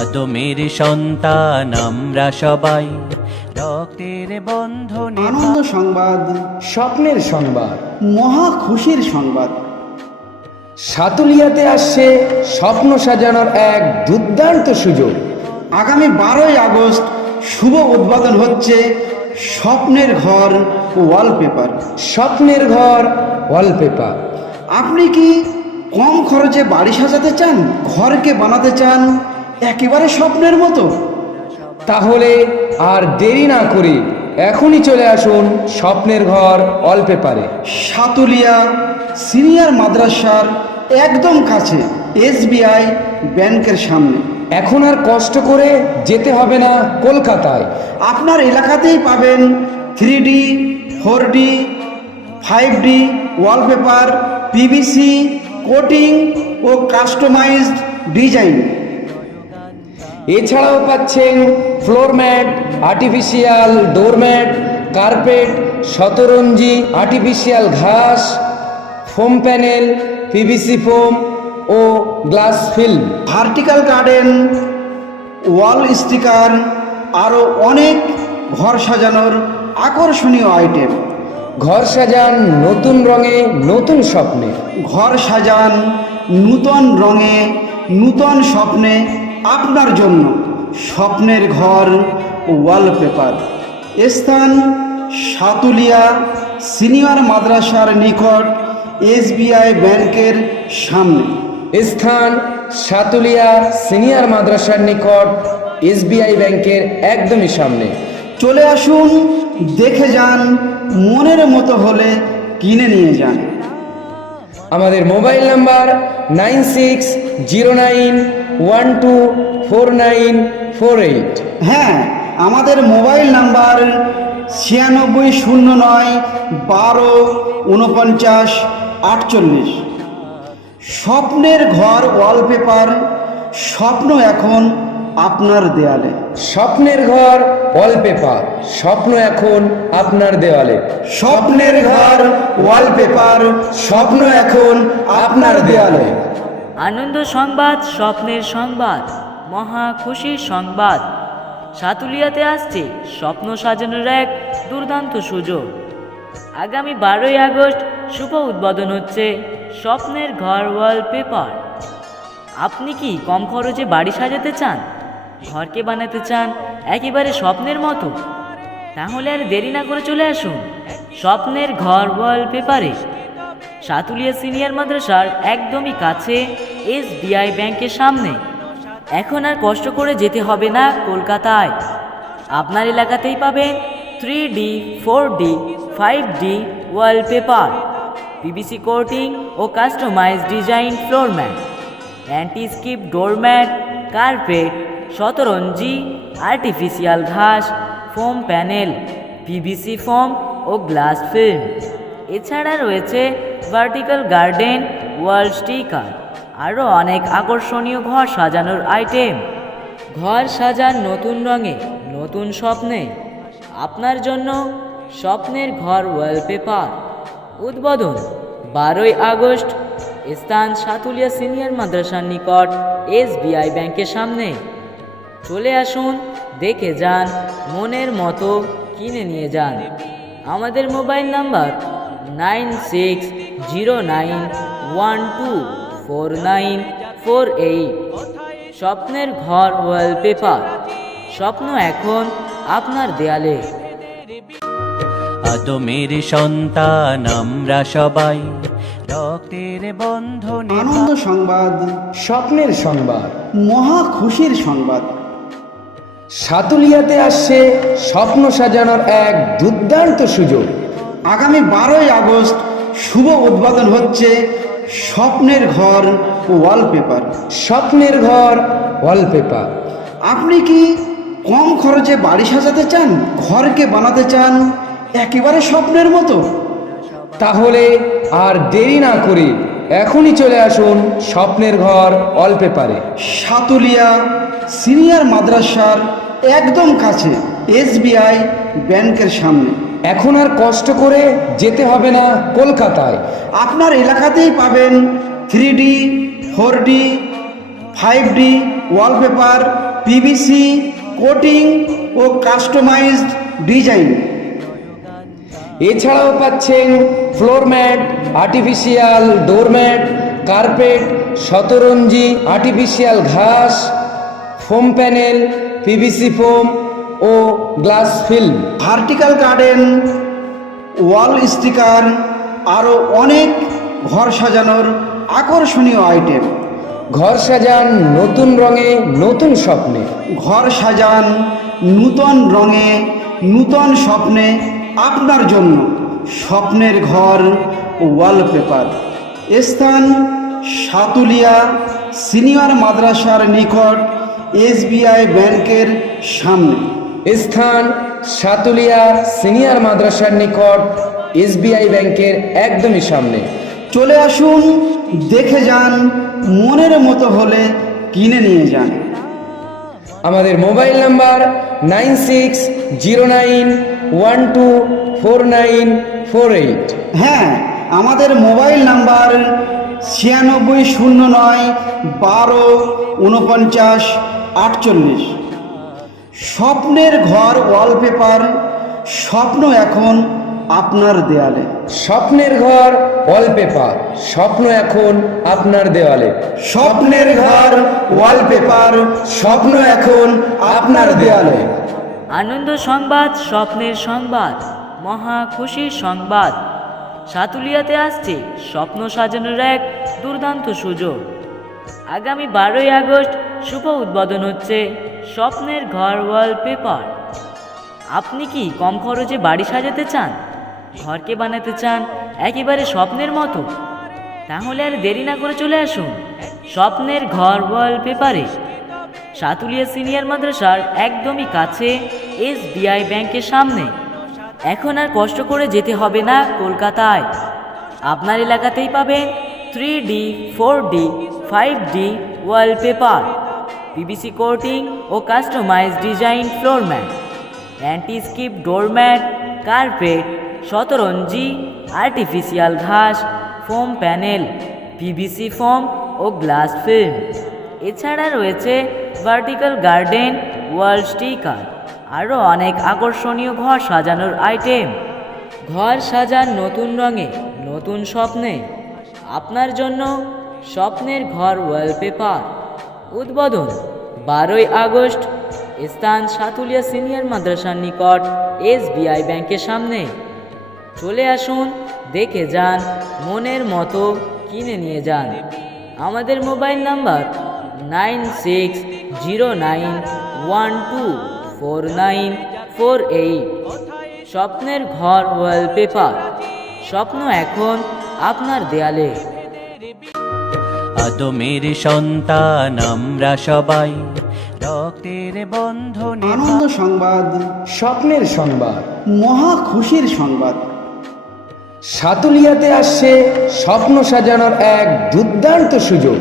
আদমের সন্তান আমরা সবাই, রক্তের বন্ধনে। আনন্দ সংবাদ, স্বপ্নের সংবাদ, মহা খুশির সংবাদ। সাতুলিয়াতে আসছে স্বপ্ন সাজানোর এক দুর্দান্ত সুযোগ। আগামী 12ই আগস্ট শুভ উদ্বোধন হচ্ছে স্বপ্নের ঘর ওয়ালপেপার। স্বপ্নের ঘর ওয়ালপেপার। আপনি কি কম খরচে বাড়ি সাজাতে চান, ঘরকে বানাতে চান একেবারে স্বপ্নের মতো? তাহলে আর দেরি না করে এখনই চলে আসুন স্বপ্নের ঘর ওয়ালপেপারে। সাতুলিয়া সিনিয়র মাদ্রাসার একদম কাছে, SBI ব্যাংকের সামনে। এখন আর কষ্ট করে যেতে হবে না কলকাতায়। আপনার এলাকাতেই পাবেন 3D, 4D, 5D wallpaper, PVC coating ও কাস্টমাইজড ডিজাইন। এছাড়াও পাচ্ছেন floor mat, artificial doormat, carpet, শতরঞ্জি, আর্টিফিশিয়াল ঘাস, ফোম প্যানেল, PVC ফোম ও glass film, vertical garden, wall sticker, আরও অনেক ঘর সাজানোর আকর্ষণীয় আইটেম। ঘর সাজান নতুন রঙে, নতুন স্বপ্নে। ঘর সাজান নূতন রঙে, নূতন স্বপ্নে। আপনার জন্য স্বপ্নের ঘর ওয়ালপেপার। স্থান সাতুলিয়া সিনিয়র মাদ্রাসার নিকট, SBI ব্যাংকের সামনে। স্থান সাতুলিয়া সিনিয়র মাদ্রাসার নিকট, SBI ব্যাংকের একদমই সামনে। চলে আসুন, দেখে যান, মনের মতো হলে কিনে নিয়ে যান। আমাদের মোবাইল নাম্বার 9609124948। হ্যাঁ, আমাদের মোবাইল নাম্বার 9609124948। স্বপ্নের ঘর ওয়ালপেপার, স্বপ্ন এখন আপনার দেয়ালে। স্বপ্নের ঘর ওয়ালপেপার, স্বপ্ন এখন আপনার দেওয়ালে। স্বপ্নের ঘর ওয়ালপেপার, স্বপ্ন এখন আপনার দেয়ালে। আনন্দ সংবাদ, স্বপ্নের সংবাদ, মহা খুশির সংবাদ। সাতুলিয়াতে আসছে স্বপ্ন সাজানোর এক দুর্দান্ত সুযোগ। আগামী 12ই আগস্ট শুভ উদ্বোধন হচ্ছে স্বপ্নের ঘর ওয়ালপেপার। আপনি কি কম খরচে বাড়ি সাজাতে চান, ঘরকে বানাতে চান একেবারে স্বপ্নের মতো? তাহলে আর দেরি না করে চলে আসুন স্বপ্নের ঘর ওয়ালপেপারে। সাতুলিয়া সিনিয়র মাদ্রাসার একদমই কাছে, SBI ব্যাংকের সামনে। এখন আর কষ্ট করে যেতে হবে না কলকাতায়। আপনার এলাকাতেই পাবেন 3D, 4D, 5D wallpaper, PVC coating ও customise design floor mat, anti skid doormat, carpet, শতরঞ্জি, আর্টিফিশিয়াল ঘাস, ফোম প্যানেল, PVC ফোম ও গ্লাস ফিল্ম। এছাড়া রয়েছে ভার্টিক্যাল গার্ডেন, ওয়াল স্টিকার, আরও অনেক আকর্ষণীয় ঘর সাজানোর আইটেম। ঘর সাজান নতুন রঙে, নতুন স্বপ্নে। আপনার জন্য স্বপ্নের ঘর ওয়ালপেপার। উদ্বোধন 12ই আগস্ট। স্থান সাতুলিয়া সিনিয়র মাদ্রাসার নিকট, SBI ব্যাংকের সামনে। চলে আসুন, দেখে যান, মনের মতো কিনে নিয়ে যান। আমাদের মোবাইল নাম্বার 9609124948। স্বপ্নের ঘর ওয়ালপেপার, স্বপ্ন এখন আপনার দেয়ালে। আদমের সন্তান আমরা সবাই, রক্তের বন্ধনে। আনন্দ সংবাদ, স্বপ্নের সংবাদ, মহা খুশির সংবাদ। সাতুলিয়াতে আসছে স্বপ্ন সাজানোর এক দুর্দান্ত সুযোগ। আগামী 12ই আগস্ট শুভ উদ্বোধন হচ্ছে স্বপ্নের ঘর ওয়ালপেপার। স্বপ্নের ঘর ওয়ালপেপার। আপনি কি কম খরচে বাড়ি সাজাতে চান, ঘরকে বানাতে চান একেবারে স্বপ্নের মতো? তাহলে আর দেরি না করে এখনই চলে আসুন স্বপ্নের ঘর ওয়ালপেপারে। সাতুলিয়া সিনিয়র মাদ্রাসার একদম কাছে, SBI ব্যাংকের সামনে। এখন আর কষ্ট করে যেতে হবে না কলকাতায়। আপনার এলাকাতেই পাবেন 3D, 4D, 5D wallpaper, PVC coating ও কাস্টমাইজড ডিজাইন। এছাড়াও পাচ্ছেন floor mat, artificial doormat, carpet, শতরঞ্জি, আর্টিফিশিয়াল ঘাস, ফোম প্যানেল, পিভিসি ফোম ও glass film. Vertical garden, wall sticker, আরও অনেক ঘর সাজানোর আকর্ষণীয় আইটেম। ঘর সাজান নতুন রঙে, নতুন স্বপ্নে। ঘর সাজান নূতন রঙে, নূতন স্বপ্নে আপনার জন্য স্বপ্নের ঘর ওয়ালপেপার। স্থান সাতুলিয়া সিনিয়র মাদ্রাসার নিকট, এসবিআই ব্যাংকের সামনে। স্থান সাতুলিয়া সিনিয়র মাদ্রাসার নিকট, এসবিআই ব্যাংকের একদমই সামনে। চলে আসুন, দেখে যান, মনের মতো হলে কিনে নিয়ে যান। আমাদের মোবাইল নাম্বার 9609124948। হ্যাঁ, আমাদের মোবাইল নাম্বার 9609124948। স্বপ্নের ঘর ওয়ালপেপার, স্বপ্ন এখন আপনার দেয়ালে। স্বপ্নের ঘর ওয়ালপেপার, স্বপ্ন এখন আপনার দেওয়ালে। স্বপ্নের ঘর ওয়ালপেপার, স্বপ্ন এখন আপনার দেয়ালে। আনন্দ সংবাদ, স্বপ্নের সংবাদ, মহা খুশির সংবাদ। সাতুলিয়াতে আসছে স্বপ্ন সাজানোর এক দুর্দান্ত সুযোগ। আগামী 12ই আগস্ট শুভ উদ্বোধন হচ্ছে স্বপ্নের ঘর ওয়ালপেপার। আপনি কি কম খরচে বাড়ি সাজাতে চান, ঘরকে বানাতে চান একেবারে স্বপ্নের মতো? তাহলে আর দেরি না করে চলে আসুন স্বপ্নের ঘর ওয়ালপেপারে। সাতুলিয়া সিনিয়র মাদ্রাসার একদমই কাছে, এসবিআই ব্যাংকের সামনে। এখন আর কষ্ট করে যেতে হবে না কলকাতায়। আপনার এলাকাতেই পাবেন 3D, 4D, 5D wallpaper, PVC coating ও customise design floor mat, anti skid doormat, carpet, শতরঞ্জি, আর্টিফিশিয়াল ঘাস, ফোম প্যানেল, পিভিসি ফোম ও গ্লাস ফিল্ম। এছাড়া রয়েছে ভার্টিক্যাল গার্ডেন, ওয়াল স্টিকার, আরও অনেক আকর্ষণীয় ঘর সাজানোর আইটেম। ঘর সাজান নতুন রঙে, নতুন স্বপ্নে। আপনার জন্য স্বপ্নের ঘর ওয়ালপেপার। উদ্বোধন 12ই আগস্ট। স্থান সাতুলিয়া সিনিয়র মাদ্রাসার নিকট, এসবিআই ব্যাংকের সামনে। চলে আসুন, দেখে যান, মনের মতো কিনে নিয়ে যান। আমাদের মোবাইল নাম্বার 9609124948। স্বপ্নের ঘর ওয়ালপেপার, স্বপ্ন এখন আপনার দেয়ালে। আদমের সন্তান আমরা সবাই, রক্তের বন্ধনে। আনন্দ সংবাদ, স্বপ্নের সংবাদ, মহা খুশির সংবাদ। সাতুলিয়াতে আসছে স্বপ্ন সাজানোর এক দুর্দান্ত সুযোগ।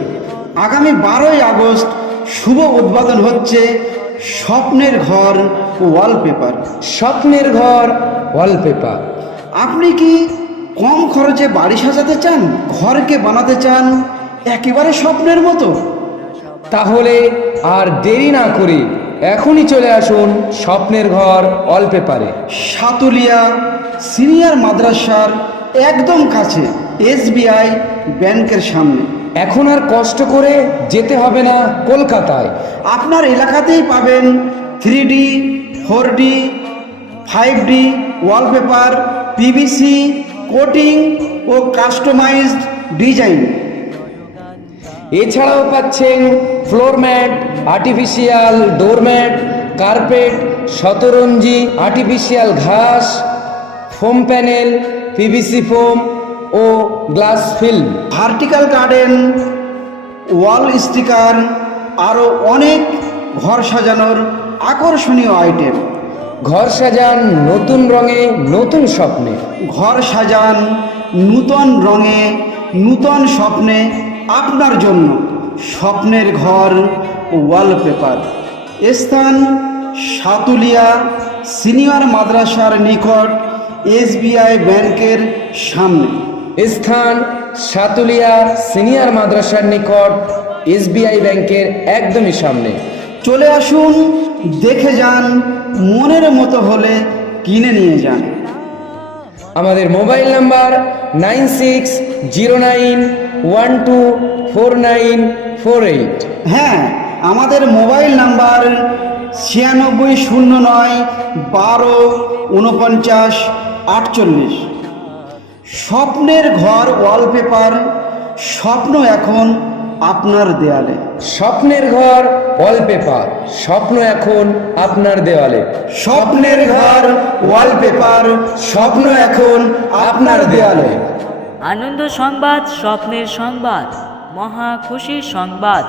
আগামী 12ই আগস্ট শুভ উদ্বোধন হচ্ছে স্বপ্নের ঘর ওয়ালপেপার। স্বপ্নের ঘর ওয়ালপেপার। আপনি কি কম খরচে বাড়ি সাজাতে চান, ঘরকে বানাতে চান একেবারে স্বপ্নের মতো? তাহলে আর দেরি না করে এখনই চলে আসুন স্বপ্নের ঘর ওয়ালপেপারে। সাতুলিয়া সিনিয়র মাদ্রাসার একদম কাছে, এসবিআই ব্যাংকের সামনে। এখন আর কষ্ট করে যেতে হবে না কলকাতায়। আপনার এলাকাতেই পাবেন 3D, 4D, 5D wallpaper, PVC coating ও কাস্টমাইজড ডিজাইন। এছাড়াও পাচ্ছেন floor mat, artificial doormat, carpet, শতরঞ্জি, আর্টিফিশিয়াল ঘাস, ফোম প্যানেল, পিভিসি ফোম ও glass film. Vertical garden, wall sticker, আরও অনেক ঘর সাজানোর আকর্ষণীয় আইটেম। ঘর সাজান নতুন রঙে, নতুন স্বপ্নে। ঘর সাজান নূতন রঙে, নূতন স্বপ্নে আপনার জন্য স্বপ্নের ঘর ওয়ালপেপার। স্থান সাতুলিয়া সিনিয়র মাদ্রাসার নিকট, এসবিআই ব্যাংকের সামনে। স্থান সাতুলিয়া সিনিয়র মাদ্রাসার নিকট, এসবিআই ব্যাংকের একদমই সামনে। চলে আসুন, দেখে যান, মনের মতো হলে কিনে নিয়ে যান। আমাদের মোবাইল নাম্বার 9609124948। হ্যাঁ, আমাদের মোবাইল নাম্বার 9609124948। স্বপ্নের ঘর ওয়ালপেপার, স্বপ্ন এখন আপনার দেয়ালে। স্বপ্নের ঘর ওয়ালপেপার, স্বপ্ন এখন আপনার দেওয়ালে। স্বপ্নের ঘর ওয়ালপেপার, স্বপ্ন এখন আপনার দেয়ালে। আনন্দ সংবাদ, স্বপ্নের সংবাদ, মহা খুশির সংবাদ।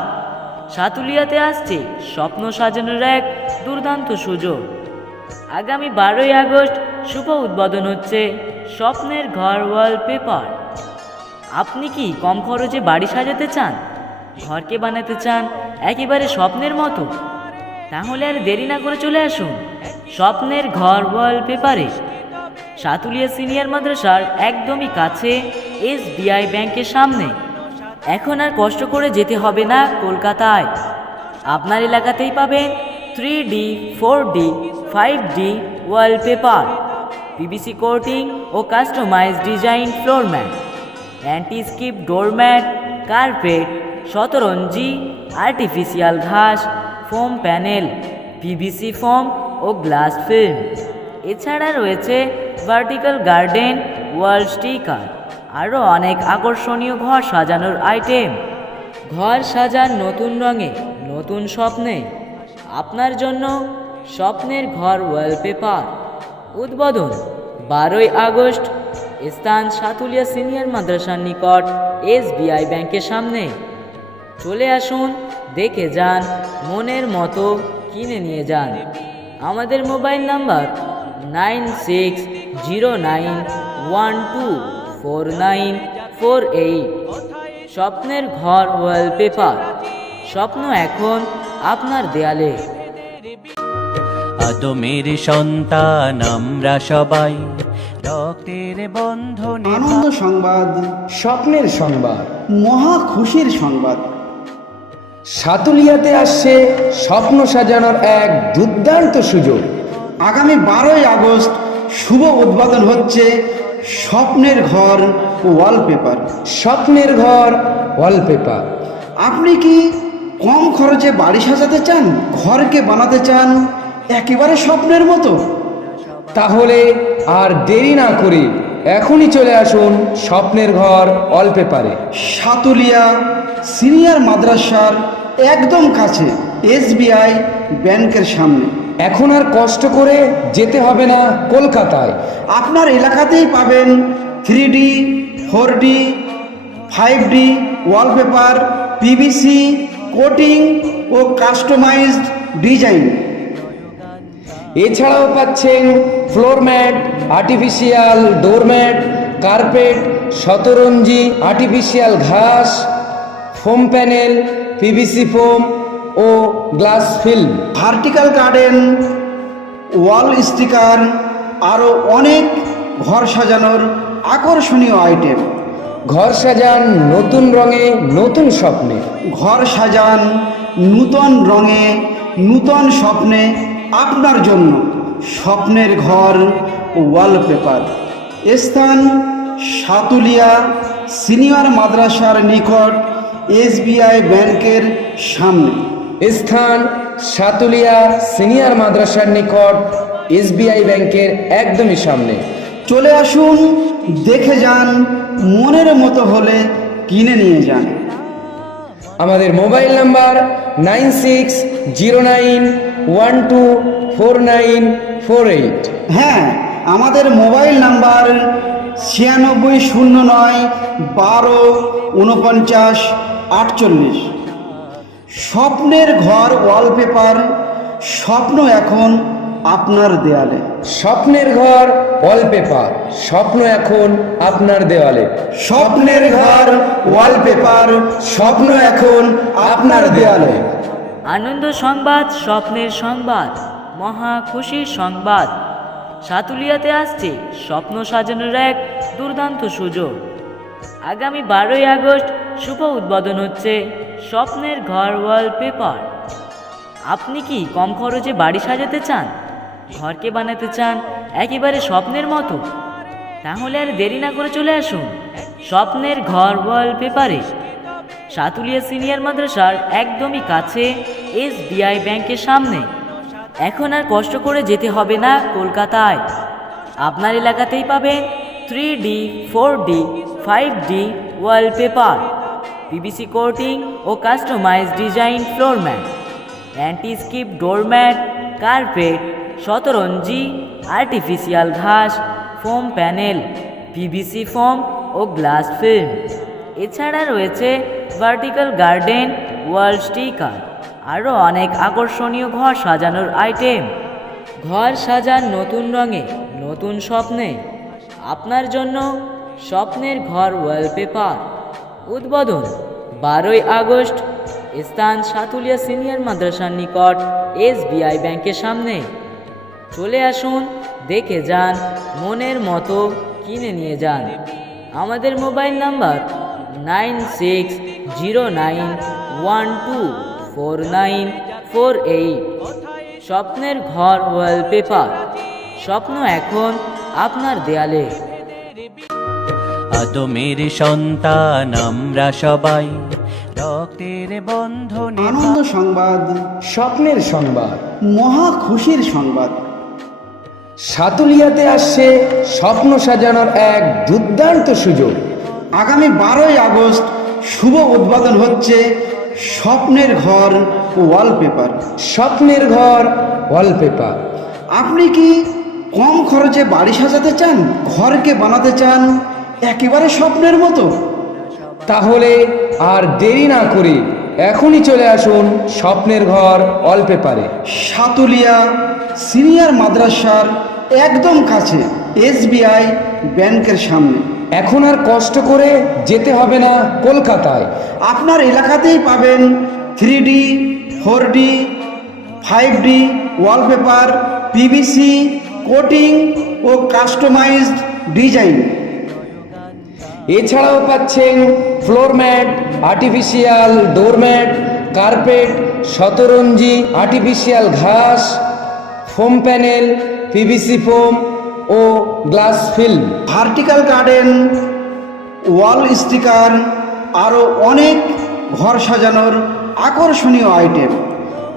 সাতুলিয়াতে আসছে স্বপ্ন সাজানোর এক দুর্দান্ত সুযোগ। আগামী 12ই আগস্ট শুভ উদ্বোধন হচ্ছে স্বপ্নের ঘর ওয়ালপেপার। আপনি কি কম খরচে বাড়ি সাজাতে চান, ঘরকে বানাতে চান একেবারে স্বপ্নের মতো? তাহলে আর দেরি না করে চলে আসুন স্বপ্নের ঘর ওয়ালপেপারে। সাতুলিয়া সিনিয়র মাদ্রাসার একদমই কাছে, এসবিআই ব্যাংকের সামনে। এখন আর কষ্ট করে যেতে হবে না কলকাতায়। আপনার এলাকাতেই পাবেন 3D, 4D, 5D wallpaper, PVC coating ও customise design floor mat, anti skid doormat, carpet, শতরঞ্জি, আর্টিফিশিয়াল ঘাস, ফোম প্যানেল, পিভিসি ফোম ও গ্লাস ফিল্ম। এছাড়া রয়েছে ভার্টিক্যাল গার্ডেন, ওয়াল স্টিকার, আরও অনেক আকর্ষণীয় ঘর সাজানোর আইটেম। ঘর সাজান নতুন রঙে, নতুন স্বপ্নে। আপনার জন্য স্বপ্নের ঘর ওয়ালপেপার। উদ্বোধন 12ই আগস্ট। স্থান সাতুলিয়া সিনিয়র মাদ্রাসার নিকট, এসবিআই ব্যাংকের সামনে। চলে আসুন, দেখে যান, মনের মতো কিনে নিয়ে যান। আমাদের মোবাইল নাম্বার 9609124948। স্বপ্নের ঘর ওয়ালপেপার, স্বপ্ন এখন আপনার দেয়ালে। আদমের সন্তান আমরা সবাই, রক্তের বন্ধনে। আনন্দ সংবাদ, স্বপ্নের সংবাদ, মহা খুশির সংবাদ। সাতুলিয়াতে আসছে স্বপ্ন সাজানোর এক দুর্দান্ত সুযোগ। আগামী 12ই আগস্ট শুভ উদ্বোধন হচ্ছে স্বপ্নের ঘর ওয়ালপেপার। স্বপ্নের ঘর ওয়ালপেপার। আপনি কি কম খরচে বাড়ি সাজাতে চান, ঘরকে বানাতে চান একেবারে স্বপ্নের মতো? তাহলে আর দেরি না করে এখনই চলে আসুন স্বপ্নের ঘর ওয়ালপেপারে। সাতুলিয়া সিনিয়র মাদ্রাসার একদম কাছে, এসবিআই ব্যাংকের সামনে। এখন আর কষ্ট করে যেতে হবে না কলকাতায়। আপনার এলাকাতেই পাবেন 3D, 4D, 5D wallpaper, PVC coating ও কাস্টমাইজড ডিজাইন। এছাড়াও পাচ্ছেন floor mat, artificial doormat, carpet, শতরঞ্জি, আর্টিফিশিয়াল ঘাস, ফোম প্যানেল, পিভিসি ফোম ও glass film, vertical garden, wall sticker, আরও অনেক ঘর সাজানোর আকর্ষণীয় আইটেম। ঘর সাজান নতুন রঙে, নতুন স্বপ্নে। ঘর সাজান নূতন রঙে, নূতন স্বপ্নে। আপনার জন্য স্বপ্নের ঘর ওয়ালপেপার। স্থান সাতুলিয়া সিনিয়র মাদ্রাসার নিকট, এসবিআই ব্যাংকের সামনে। স্থান সাতুলিয়া সিনিয়র মাদ্রাসার নিকট, এসবিআই ব্যাংকের একদমই সামনে। চলে আসুন, দেখে যান, মনের মতো হলে কিনে নিয়ে যান। আমাদের মোবাইল নাম্বার 9609124948। হ্যাঁ, আমাদের মোবাইল নাম্বার 9609124948। স্বপ্নের ঘর ওয়ালপেপার, স্বপ্ন এখন আপনার দেয়ালে। স্বপ্নের ঘর ওয়ালপেপার, স্বপ্ন এখন আপনার দেওয়ালে। স্বপ্নের ঘর ওয়ালপেপার, স্বপ্ন এখন আপনার দেয়ালে। আনন্দ সংবাদ, স্বপ্নের সংবাদ, মহা খুশির সংবাদ। সাতুলিয়াতে আসছে স্বপ্ন সাজানোর এক দুর্দান্ত সুযোগ। আগামী 12ই আগস্ট শুভ উদ্বোধন হচ্ছে স্বপ্নের ঘর ওয়ালপেপার। আপনি কি কম খরচে বাড়ি সাজাতে চান, ঘরকে বানাতে চান একেবারে স্বপ্নের মতো? তাহলে আর দেরি না করে চলে আসুন স্বপ্নের ঘর ওয়ালপেপারে। সাতুলিয়া সিনিয়র মাদ্রাসার একদমই কাছে, SBI ব্যাংকের সামনে। এখন আর কষ্ট করে যেতে হবে না কলকাতায়। আপনার এলাকাতেই পাবেন 3D, 4D, 5D wallpaper, PVC coating ও customise design floor mat, anti skid doormat, carpet, শতরঞ্জি, আর্টিফিশিয়াল ঘাস, ফোম প্যানেল, PVC ফোম ও গ্লাস ফিল্ম। এছাড়া রয়েছে ভার্টিক্যাল গার্ডেন, ওয়াল স্টিকার, আরও অনেক আকর্ষণীয় ঘর সাজানোর আইটেম। ঘর সাজান নতুন রঙে, নতুন স্বপ্নে। আপনার জন্য স্বপ্নের ঘর ওয়ালপেপার। উদ্বোধন 12ই আগস্ট। স্থান সাতুলিয়া সিনিয়র মাদ্রাসার নিকট, SBI ব্যাংকের সামনে। চলে আসুন, দেখে যান, মনের মতো কিনে নিয়ে যান। আমাদের মোবাইল নাম্বার 9609124948। স্বপ্নের ঘর ওয়ালপেপার, স্বপ্ন এখন আপনার দেয়ালে। আদমের সন্তান আমরা সবাই, রক্তের বন্ধনে আনন্দ সংবাদ, স্বপ্নের সংবাদ। মহা খুশির সংবাদ। সাতুলিয়াতে আসছে স্বপ্ন সাজানোর এক দুর্দান্ত সুযোগ। আগামী 12ই আগস্ট শুভ উদ্বোধন হচ্ছে স্বপ্নের ঘর ওয়ালপেপার। স্বপ্নের ঘর ওয়ালপেপার। আপনি কি কম খরচে বাড়ি সাজাতে চান, ঘরকে বানাতে চান একেবারে স্বপ্নের মতো? তাহলে আর দেরি না করে এখনই চলে আসুন স্বপ্নের ঘর ওয়ালপেপারে। সাতুলিয়া সিনিয়র মাদ্রাসার একদম কাছে, SBI ব্যাংকের সামনে। এখন আর কষ্ট করে যেতে হবে না কলকাতায়। আপনার এলাকাতেই পাবেন 3D, 4D, 5D wallpaper, PVC coating ও কাস্টমাইজড ডিজাইন। এছাড়াও পাচ্ছেন floor mat, artificial doormat, carpet, শতরঞ্জি, আর্টিফিশিয়াল ঘাস, ফোম প্যানেল, PVC ফোম ও glass film, vertical garden, wall sticker, আরও অনেক ঘর সাজানোর আকর্ষণীয় আইটেম।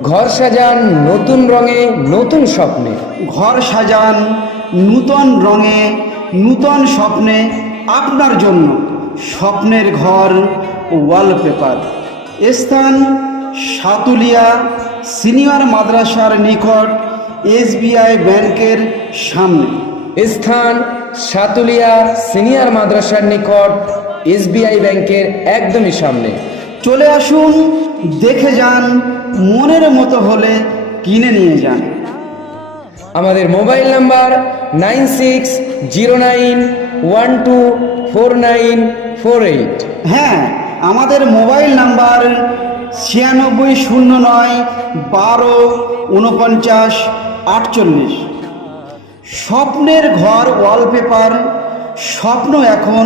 ঘর সাজান নতুন রঙে, নতুন স্বপ্নে। ঘর সাজান নূতন রঙে, নূতন স্বপ্নে। আপনার জন্য স্বপ্নের ঘর ওয়ালপেপার। স্থান সাতুলিয়া সিনিয়র মাদ্রাসার নিকট, SBI ব্যাংকের সামনে। স্থান সাতুলিয়া সিনিয়র মাদ্রাসার নিকট, SBI ব্যাংকের একদমই সামনে। চলে আসুন, দেখে যান, মনের মতো হলে কিনে নিয়ে যান। আমাদের মোবাইল নাম্বার 9609124948। হ্যাঁ, আমাদের মোবাইল নাম্বার 9609124948। স্বপ্নের ঘর ওয়ালপেপার, স্বপ্ন এখন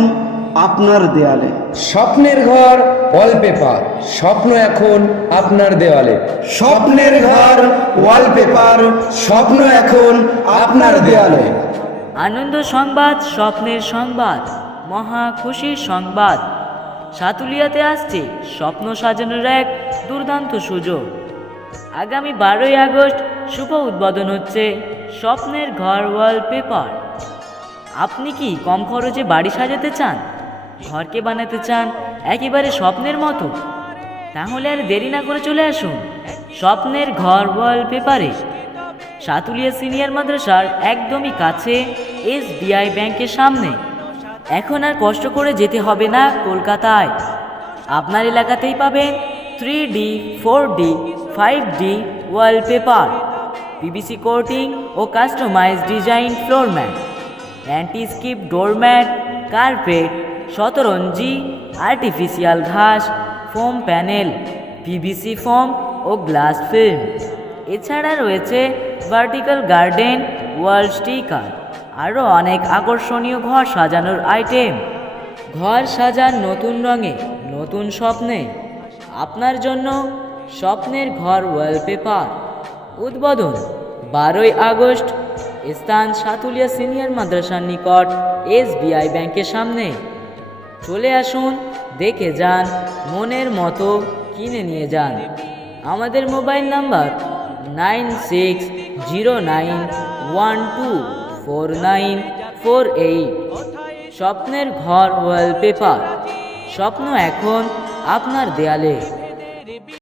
আপনার দেয়ালে। স্বপ্নের ঘর ওয়ালপেপার, স্বপ্ন এখন আপনার দেওয়ালে। স্বপ্নের ঘর ওয়ালপেপার, স্বপ্ন এখন আপনার দেয়ালে। আনন্দ সংবাদ, স্বপ্নের সংবাদ, মহা খুশির সংবাদ। সাতুলিয়াতে আসছে স্বপ্ন সাজানোর এক দুর্দান্ত সুযোগ। আগামী 12ই আগস্ট শুভ উদ্বোধন হচ্ছে স্বপ্নের ঘর ওয়ালপেপার। আপনি কি কম খরচে বাড়ি সাজাতে চান, ঘরকে বানাতে চান একেবারে স্বপ্নের মতো? তাহলে আর দেরি না করে চলে আসুন স্বপ্নের ঘর ওয়ালপেপারে। সাতুলিয়া সিনিয়র মাদ্রাসার একদমই কাছে, SBI ব্যাংকের সামনে। এখন আর কষ্ট করে যেতে হবে না কলকাতায়। আপনার এলাকাতেই পাবেন 3D, 4D, 5D wallpaper, PVC coating ও customise design floor mat, anti skid doormat, carpet, শতরঞ্জি, আর্টিফিশিয়াল ঘাস, ফোম প্যানেল, PVC ফোম ও গ্লাস ফিল্ম। এছাড়া রয়েছে ভার্টিক্যাল গার্ডেন, ওয়াল স্টিকার, আরও অনেক আকর্ষণীয় ঘর সাজানোর আইটেম। ঘর সাজান নতুন রঙে, নতুন স্বপ্নে। আপনার জন্য স্বপ্নের ঘর ওয়ালপেপার। উদ্বোধন 12ই আগস্ট। স্থান সাতুলিয়া সিনিয়র মাদ্রাসার নিকট, SBI ব্যাংকের সামনে। চলে আসুন, দেখে যান, মনের মতো কিনে নিয়ে যান। আমাদের মোবাইল নাম্বার 9609124948। স্বপ্নের ঘর ওয়ালপেপার, স্বপ্ন এখন আপনার দেয়ালে।